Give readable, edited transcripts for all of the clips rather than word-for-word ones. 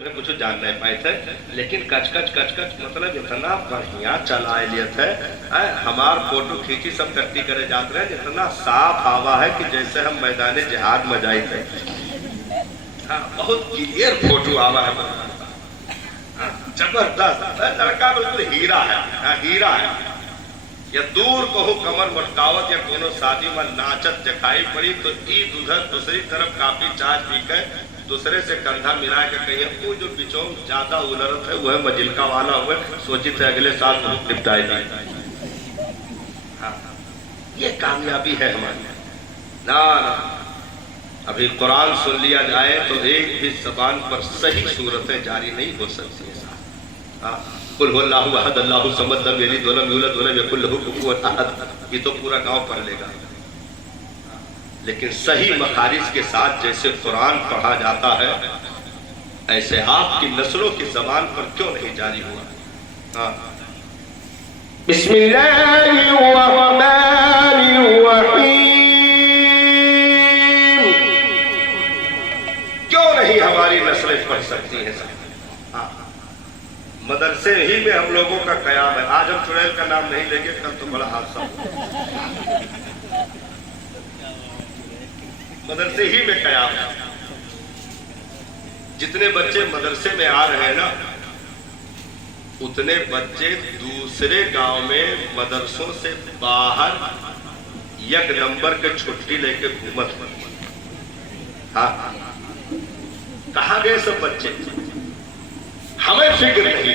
मैं कुछ जान नहीं पाए थे, लेकिन कच कच मतलब इतना बढ़िया चला लियत है। हमार फोटो खींची सब टट्टी करे जाते रहे, इतना साफ हवा है कि जैसे हम मैदान जिहाद में जाए थे। बहुत क्लियर फोटो आवा है, जबरदस्त लड़का, बिल्कुल हीरा है। हीरा है। या दूर को कमर मटकावत या कोनो शादी में नाचत दिखाई पड़ी तो ईद उधर दूसरी तरफ काफी चाय पी के दूसरे से कंधा मिला के कहिए वो जो बिचौं ज्यादा उलरत है वह मजिलका वाला हुए, सोची थे अगले साल निपटाए जाए। हाँ, ये कामयाबी है हमारी। ना अभी कुरान सुन लिया जाए तो एक भी जबान पर सही सूरतें जारी नहीं हो सकती। कुल हुवल्लाहु अहद अल्लाहु समद लम यलिद वलम यूलद वलम यकुल लहु कुफुवन अहद, ये तो पूरा गांव पढ़ लेगा। लेकिन सही मखारिज के साथ जैसे कुरान पढ़ा जाता है, ऐसे आपकी नस्लों की जबान पर क्यों नहीं जारी हुआ? बिस्मिल्लाहिर्रहमानिर्रहीम। क्यों नहीं हमारी नस्लें पढ़ सकती हैं? मदरसे ही में हम लोगों का कयाम है। आज हम चुड़ैल का नाम नहीं लेंगे, कल तो बड़ा हादसा होगा। मदरसे ही में कयाम है। जितने बच्चे मदरसे में आ रहे हैं ना, उतने बच्चे दूसरे गांव में मदरसों से बाहर एक नंबर के छुट्टी लेके घूमत। हाँ, कहां गए सब बच्चे? हमें फिक्र नहीं।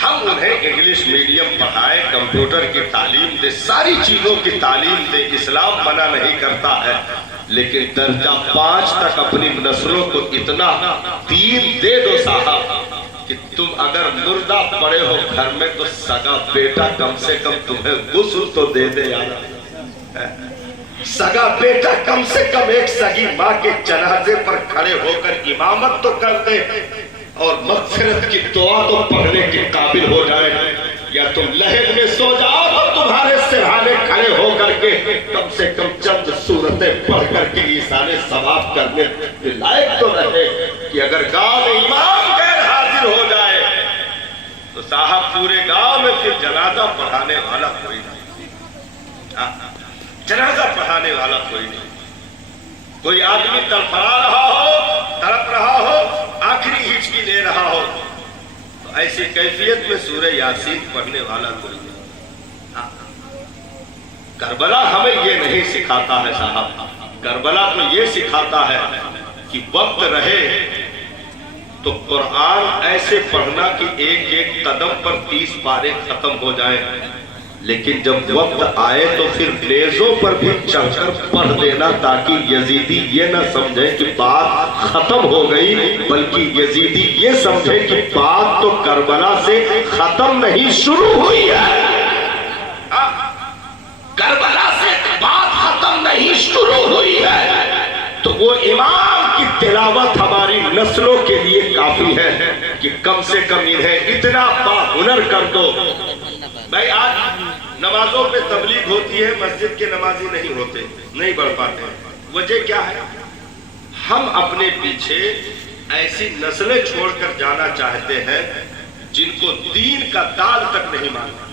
हम उन्हें इंग्लिश मीडियम पढ़ाए, कंप्यूटर की तालीम दे, सारी चीजों की तालीम दे। इस्लाम मना नहीं करता है, लेकिन दर्जा 5 तक अपनी नस्लों को इतना दीन दे दो साहब कि तुम अगर मुर्दा पड़े हो घर में तो सगा बेटा कम से कम तुम्हें गुस्ल तो दे दे यार। सगा बेटा कम से कम एक सगी माँ के जनाजे पर खड़े होकर इमामत तो कर दे और मग़फ़िरत की दुआ तो पढ़ने के काबिल हो जाए। या तुम लहद में सो जाओ और तुम्हारे सिरहाने खड़े होकर के कम से कम चंद सूरतें पढ़ करके इसाने सवाब करने के लायक तो रहे कि अगर गांव में इमाम गैर हाजिर हो जाए तो साहब पूरे गांव में फिर जनाजा पढ़ाने वाला कोई नहीं। जनाजा पढ़ाने वाला कोई नहीं। कोई आदमी तड़फड़ा रहा हो, तड़प रहा हो, आखिरी हिचकी ले रहा हो, तो ऐसी कैफियत में सूरह यासीन पढ़ने वाला कोई नहीं। करबला हमें ये नहीं सिखाता है साहब। करबला तो ये सिखाता है कि वक्त रहे तो कुरान ऐसे पढ़ना कि एक एक कदम पर 30 पारे खत्म हो जाए, लेकिन जब वक्त आए तो फिर नेज़ों पर भी चढ़कर पढ़ देना, ताकि यजीदी ये ना समझे कि बात खत्म हो गई, बल्कि यजीदी ये समझे कि बात तो करबला से खत्म नहीं शुरू हुई है। करबला से बात खत्म नहीं शुरू हुई है। तो वो इमाम की तिलावत हमारी नस्लों के लिए काफी है कि कम से कम इन्हें इतना बाहुनर कर दो। भाई आज नमाजों पे तबलीग होती है, मस्जिद के नमाजी नहीं होते, नहीं बढ़ पाते। वजह क्या है? हम अपने पीछे ऐसी नस्लें छोड़कर जाना चाहते हैं जिनको दीन का दाल तक नहीं मानते।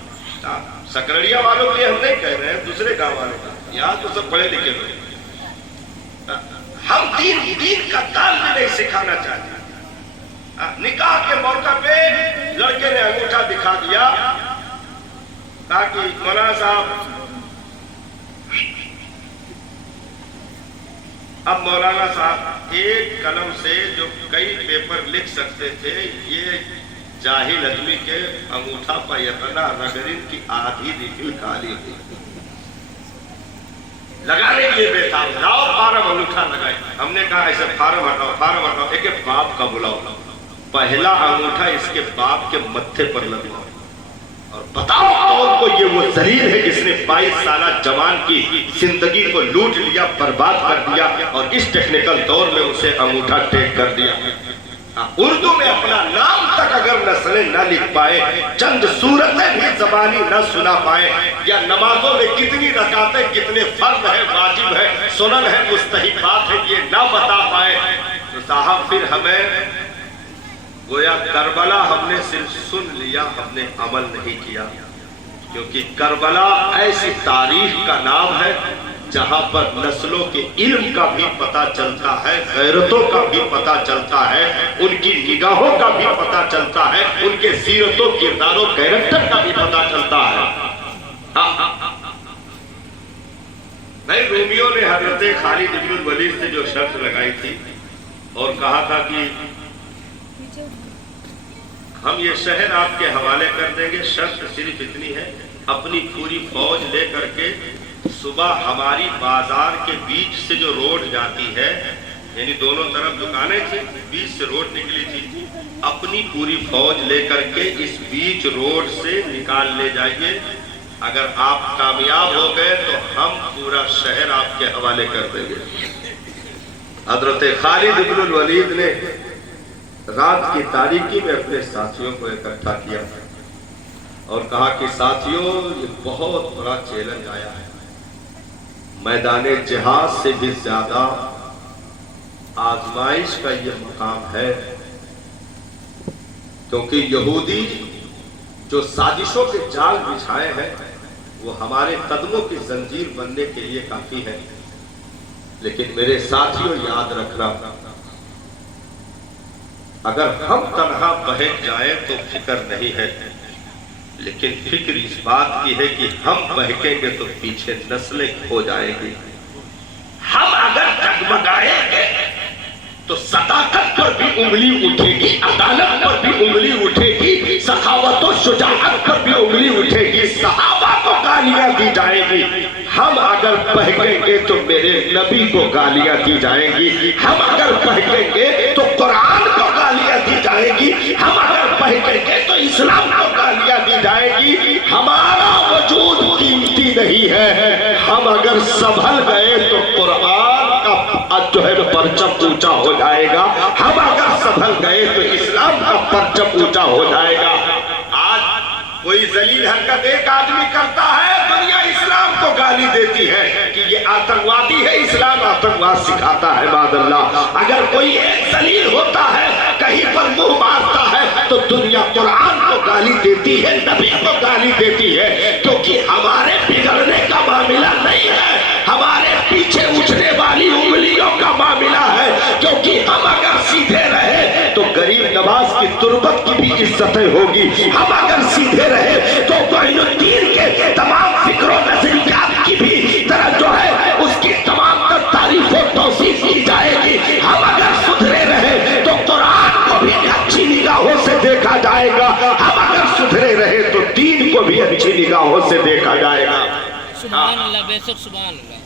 सकरड़िया वालों के लिए हम नहीं कह रहे हैं, दूसरे गांव वालों का। यहाँ तो सब पढ़े लिखे लोग। हम दीन का दाल भी नहीं सिखाना चाहते। निकाह के मौका पे लड़के ने अंगूठा दिखा दिया ताकि मौलाना साहब, अब मौलाना साहब एक कलम से जो कई पेपर लिख सकते थे, ये जाहिल आदमी के अंगूठा पर इतना रगड़िन की आधी दिखिल काली थी। लगाने के लिए बेटा लाओ फार्म अंगूठा लगाए। हमने कहा ऐसे फार्म हटाओ, एक बाप का बुलाओ, पहला अंगूठा इसके बाप के मत्थे पर लगवाओ और बताओ कौन को ये वो जलील है जिसने 22 साल जवान की जिंदगी को लूट लिया, बर्बाद कर दिया और इस टेक्निकल दौर में उसे अंगूठा टेक कर दिया। उर्दू में अपना नाम तक अगर नस्लें न लिख पाए, चंद सूरतें भी जबानी न सुना पाए, या नमाजों में कितनी रकातें, कितने फर्ज है, वाजिब है, सुनन है, मुस्तहिबात है, ये ना बता पाए, तो साहब फिर हमें گویا کربلا ہم نے صرف سن لیا، ہم نے عمل نہیں کیا، کیونکہ کربلا ایسی تاریخ کا نام ہے جہاں پر نسلوں کے علم کا بھی پتہ چلتا ہے، غیرتوں کا بھی پتہ چلتا ہے، ان کی نگاہوں کا بھی پتہ چلتا ہے، ان کے سیرت و کردار و کیریکٹر کا بھی پتہ چلتا ہے۔ نہیں، رومیوں نے حضرت خالد بن الولید سے جو شرط لگائی تھی اور کہا تھا کہ ہم یہ شہر آپ کے حوالے کر دیں گے، شرط صرف اتنی ہے اپنی پوری فوج لے کر کے صبح ہماری بازار کے بیچ سے جو روڈ جاتی ہے، یعنی دونوں طرف دکانیں تھیں، بیچ سے روڈ نکلی تھی، اپنی پوری فوج لے کر کے اس بیچ روڈ سے نکال لے جائیے، اگر آپ کامیاب ہو گئے تو ہم پورا شہر آپ کے حوالے کر دیں گے۔ حضرت خالد بن الولید نے رات کی تاریکی میں اپنے ساتھیوں کو اکٹھا کیا اور کہا کہ ساتھیوں، یہ بہت بڑا چیلنج آیا ہے، میدان جہاد سے بھی زیادہ آزمائش کا یہ مقام ہے، کیونکہ یہودی جو سازشوں کے جال بچھائے ہیں وہ ہمارے قدموں کی زنجیر بننے کے لیے کافی ہے، لیکن میرے ساتھیوں یاد رکھنا، اگر ہم تنہا بہک جائیں تو فکر نہیں ہے، لیکن فکر اس بات کی ہے کہ ہم بہکیں گے تو پیچھے نسلیں کھو جائیں گی۔ ہم اگر ڈگمگائیں گے تو صداقت پر بھی انگلی اٹھے گی، عدالت پر بھی انگلی اٹھے گی، سخاوت و شجاعت پر بھی انگلی اٹھے گی، صحابہ کو گالیاں دی جائیں گی۔ ہم اگر بہکیں گے تو میرے نبی کو گالیاں دی جائیں گی، ہم اگر بہکیں گے تو قرآن کو گالیاں دی جائے گی، ہم اگر بہکیں گے تو اسلام کو گالیاں دی جائے گی۔ ہمارا وجود قیمتی نہیں ہے، ہم اگر سنبھل گئے تو قرآن کا جو ہے پرچم اونچا ہو جائے گا، ہم اگر سنبھل گئے تو اسلام کا پرچم اونچا ہو جائے گا۔ آج کوئی ذلیل حرکت ایک آدمی کرتا ہے، دنیا اسلام کو گالی دیتی ہے کہ یہ آتنکوادی ہے، اسلام آتنکواد سکھاتا ہے، معاذ اللہ۔ اگر کوئی ایک ذلیل ہوتا ہے، کہیں پر منہ مارتا ہے، تو دنیا قرآن کو گالی دیتی ہے، نبی کو گالی دیتی ہے، کیونکہ ہمارے بگڑنے کا معاملہ نہیں ہے، ہمارے پیچھے اٹھنے والی انگلیوں کا معاملہ ہے، کیونکہ ہم اگر سیدھے رہے تو غریب نواز کی تربت کی بھی عزتیں ہوگی، ہم اگر سیدھے رہے تو معین الدین کے تمام فکر و نظریات کی بھی طرح جو ہے اس کی تمام تر تعریف و توصیف کی جائے گی، ہم اگر سدھرے رہے تو قرآن کو بھی اچھی نگاہوں سے دیکھا جائے گا، ہم اگر سدھرے رہے تو دین کو بھی اچھی نگاہوں سے دیکھا جائے گا۔ سبحان اللہ، بے شک سبحان اللہ۔